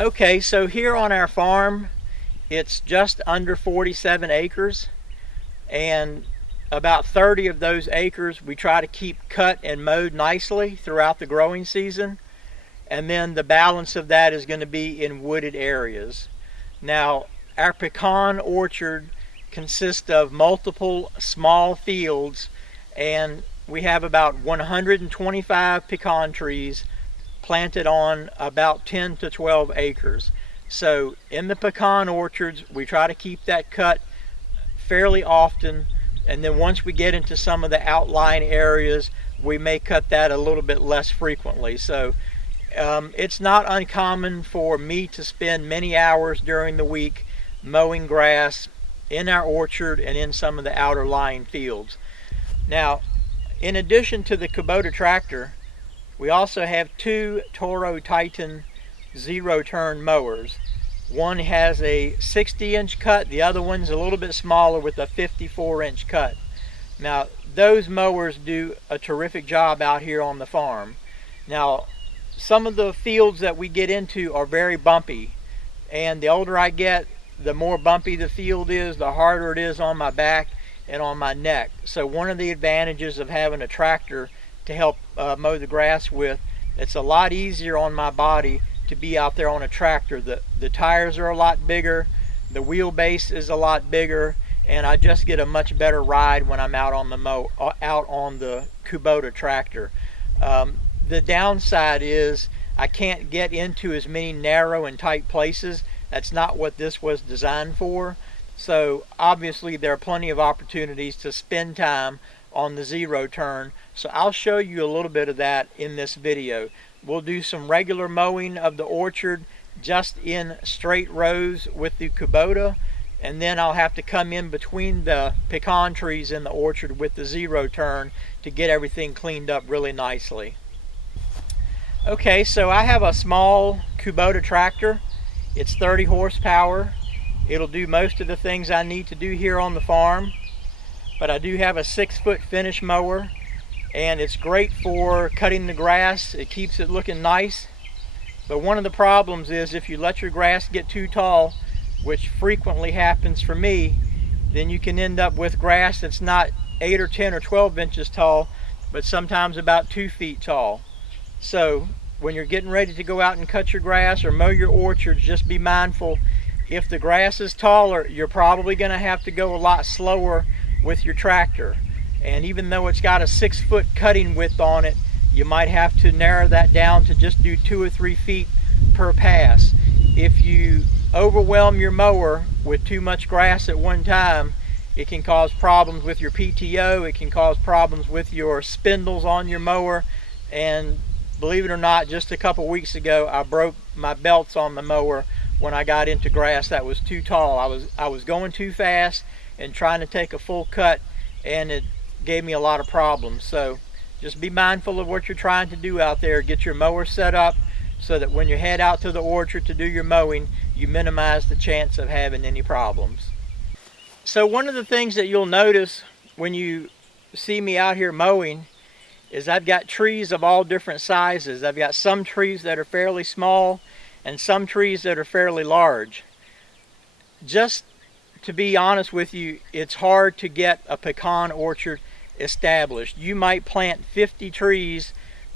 Okay, so here on our farm, it's just under 47 acres, and about 30 of those acres we try to keep cut and mowed nicely throughout the growing season, and then the balance of that is going to be in wooded areas. Now, our pecan orchard consists of multiple small fields, and we have about 125 pecan trees planted on about 10 to 12 acres. So in the pecan orchards, we try to keep that cut fairly often, and then once we get into some of the outlying areas, we may cut that a little bit less frequently. So it's not uncommon for me to spend many hours during the week mowing grass in our orchard and in some of the outer lying fields. Now, in addition to the Kubota tractor, we also have two Toro Titan zero-turn mowers. One has a 60-inch cut, the other one's a little bit smaller with a 54-inch cut. Now, those mowers do a terrific job out here on the farm. Now, some of the fields that we get into are very bumpy, and the older I get, the more bumpy the field is, the harder it is on my back and on my neck. So one of the advantages of having a tractor to help mow the grass with, it's a lot easier on my body to be out there on a tractor. The tires are a lot bigger, the wheelbase is a lot bigger, and I just get a much better ride when I'm out on the Kubota tractor. The downside is I can't get into as many narrow and tight places. That's not what this was designed for. So obviously there are plenty of opportunities to spend time on the zero turn. So I'll show you a little bit of that in this video. We'll do some regular mowing of the orchard just in straight rows with the Kubota, and then I'll have to come in between the pecan trees in the orchard with the zero turn to get everything cleaned up really nicely. Okay, so I have a small Kubota tractor. It's 30 horsepower. It'll do most of the things I need to do here on the farm. But I do have a 6-foot finish mower, and it's great for cutting the grass. It keeps it looking nice. But one of the problems is if you let your grass get too tall, which frequently happens for me, then you can end up with grass that's not 8 or 10 or 12 inches tall, but sometimes about 2 feet tall. So when you're getting ready to go out and cut your grass or mow your orchards, just be mindful. If the grass is taller, you're probably going to have to go a lot slower with your tractor, and even though it's got a 6-foot cutting width on it, you might have to narrow that down to just do 2 or 3 feet per pass. If you overwhelm your mower with too much grass at one time, it can cause problems with your PTO, it can cause problems with your spindles on your mower, and believe it or not, just a couple weeks ago I broke my belts on the mower when I got into grass that was too tall. I was going too fast and trying to take a full cut, and it gave me a lot of problems. So just be mindful of what you're trying to do out there. Get your mower set up so that when you head out to the orchard to do your mowing, you minimize the chance of having any problems. So one of the things that you'll notice when you see me out here mowing is I've got trees of all different sizes. I've got some trees that are fairly small and some trees that are fairly large. Just to be honest with you, it's hard to get a pecan orchard established. You might plant 50 trees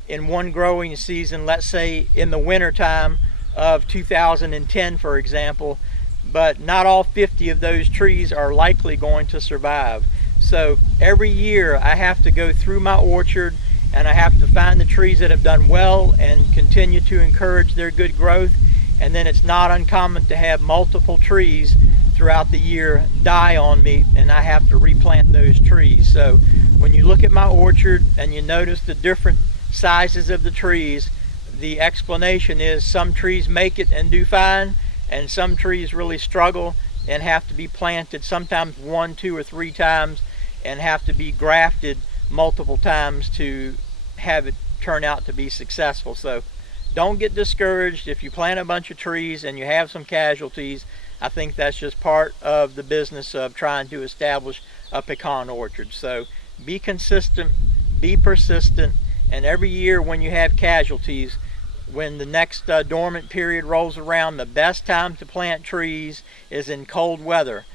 in one growing season, let's say in the winter time of 2010 for example, but not all 50 of those trees are likely going to survive. So every year I have to go through my orchard and I have to find the trees that have done well and continue to encourage their good growth. And then it's not uncommon to have multiple trees throughout the year die on me, and I have to replant those trees. So when you look at my orchard and you notice the different sizes of the trees, the explanation is some trees make it and do fine, and some trees really struggle and have to be planted sometimes 1, 2, or 3 times and have to be grafted multiple times to have it turn out to be successful. So don't get discouraged if you plant a bunch of trees and you have some casualties. I think that's just part of the business of trying to establish a pecan orchard. So be consistent, be persistent, and every year when you have casualties, when the next dormant period rolls around, the best time to plant trees is in cold weather.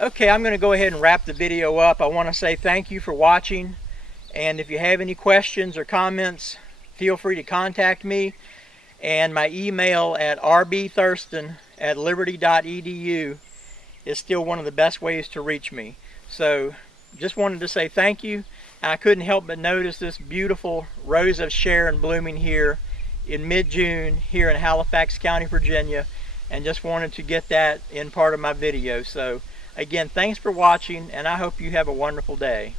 Okay, I'm going to go ahead and wrap the video up. I want to say thank you for watching, and if you have any questions or comments, feel free to contact me, and my email at rbthurston@liberty.edu is still one of the best ways to reach me. So just wanted to say thank you, And I couldn't help but notice this beautiful Rose of Sharon blooming here in mid-June here in Halifax County, Virginia, and just wanted to get that in part of my video. So again, thanks for watching, and I hope you have a wonderful day.